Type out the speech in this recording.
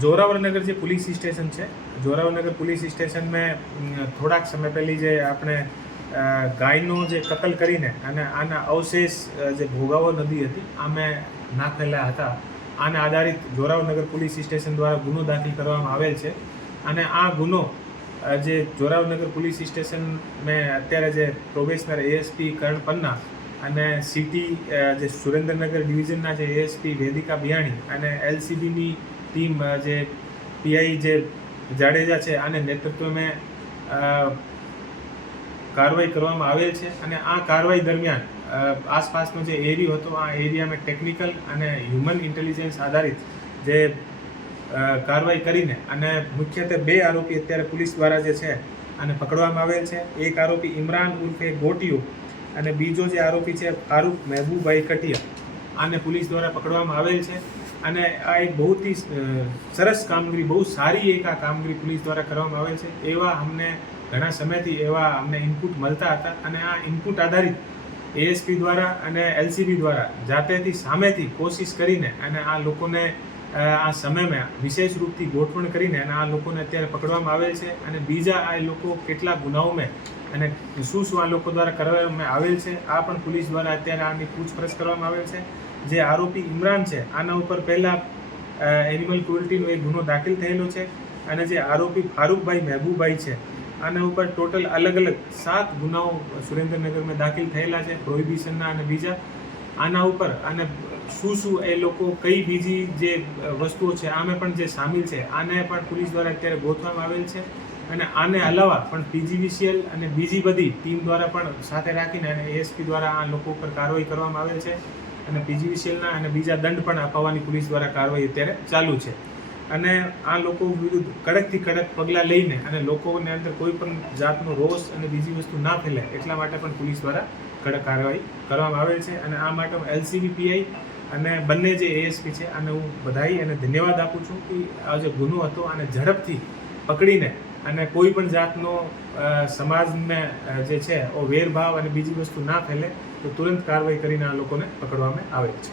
जोरावर नगर जो police station है, जोरावर नगर police station में थोड़ा समय पहले जो आपने गायनो जे कतल करीने અને આના અવશેષ જે ભોગાવો નદી હતી આમે નાખેલા હતા. આને આધારિત જોરાવનગર પોલીસ સ્ટેશન દ્વારા ગુનો દાખલ કરવામાં આવેલ છે અને આ ગુનો જે જોરાવનગર પોલીસ સ્ટેશન મેં અત્યારે જે પ્રોબેશનર એએસપી કરણ પન્ના અને સિટી જે સુરેન્દ્રનગર ડિવિઝનના જે એએસપી વેદિકા બિયાણી અને એલસીબીની ટીમ જે પીઆઈ જે જાડેજા છે આને નેતૃત્વમાં કાર્યવાહી કરવામાં આવેલ છે અને આ કાર્યવાહી દરમિયાન આસપાસનો જે એરિયો હતો આ એરિયામાં ટેકનિકલ અને હ્યુમન ઇન્ટેલિજન્સ આધારિત જે કાર્યવાહી કરીને અને મુખ્યત્વે 2 આરોપી અત્યારે પોલીસ દ્વારા જે છે આને પકડવામાં આવેલ છે. એક આરોપી ઇમરાન ઉર્ફે ગોટિયો અને બીજો જે આરોપી છે ફારૂક મહેબૂબભાઈ કટિયા આને પોલીસ દ્વારા પકડવામાં આવેલ છે અને આ એક બહુ જ સરસ કામગીરી, બહુ સારી એક આ કામગીરી પોલીસ દ્વારા કરવામાં આવેલ છે. એવા અમને ઘણા સમયથી એવા અમને ઇનપુટ મળતા હતા અને આ ઇનપુટ આધારિત એએસપી દ્વારા અને એલસીબી દ્વારા જાતેથી સામેથી કોશિશ કરીને અને આ લોકોને આ સમયમાં વિશેષ રૂપથી ગોઠવણ કરીને અને આ લોકોને અત્યારે પકડવામાં આવેલ છે અને બીજા આ લોકો કેટલા ગુનાઓમાં અને શું આ લોકો દ્વારા કરવામાં આવેલ છે આ પણ પોલીસ દ્વારા અત્યારે આની પૂછપરછ કરવામાં આવેલ છે. જે આરોપી ઇમરાન છે આના ઉપર પહેલાં એનિમલ ક્રુઅલ્ટીનો એક ગુનો દાખલ થયેલો છે અને જે આરોપી ફારૂકભાઈ મહેબૂબભાઈ છે આના ઉપર ટોટલ અલગ અલગ 7 ગુનાઓ સુરેન્દ્રનગરમાં દાખલ થયેલા છે પ્રોહિબિશનના અને બીજા. આના ઉપર અને શું એ લોકો કઈ બીજી જે વસ્તુઓ છે આમે પણ જે સામેલ છે આને પણ પોલીસ દ્વારા અત્યારે ગોઠવવામાં આવેલ છે અને આને અલાવા પણ પીજીવીસીએલ અને બીજી બધી ટીમ દ્વારા પણ સાથે રાખીને અને એએસપી દ્વારા આ લોકો ઉપર કાર્યવાહી કરવામાં આવેલ છે અને પીજીવીસીએલના અને બીજા દંડ પણ અપાવવાની પોલીસ દ્વારા કાર્યવાહી અત્યારે ચાલુ છે અને આ લોકો વિરુદ્ધ કડકથી કડક પગલાં લઈને અને લોકોને અંદર કોઈ પણ જાતનો રોષ અને બીજી વસ્તુ ના ફેલાય એટલા માટે પણ પોલીસ દ્વારા કડક કાર્યવાહી કરવામાં આવેલ છે અને આ માટે હું એલસીબી પીઆઈ અને બંને જે એએસપી છે આને હું બધાઈ અને ધન્યવાદ આપું છું કે આ જે ગુનો હતો આને ઝડપથી પકડીને અને કોઈ પણ જાતનો સમાજને જે છે વેરભાવ અને બીજી વસ્તુ ના ફેલે તો તુરંત કાર્યવાહી કરીને આ લોકોને પકડવામાં આવે છે.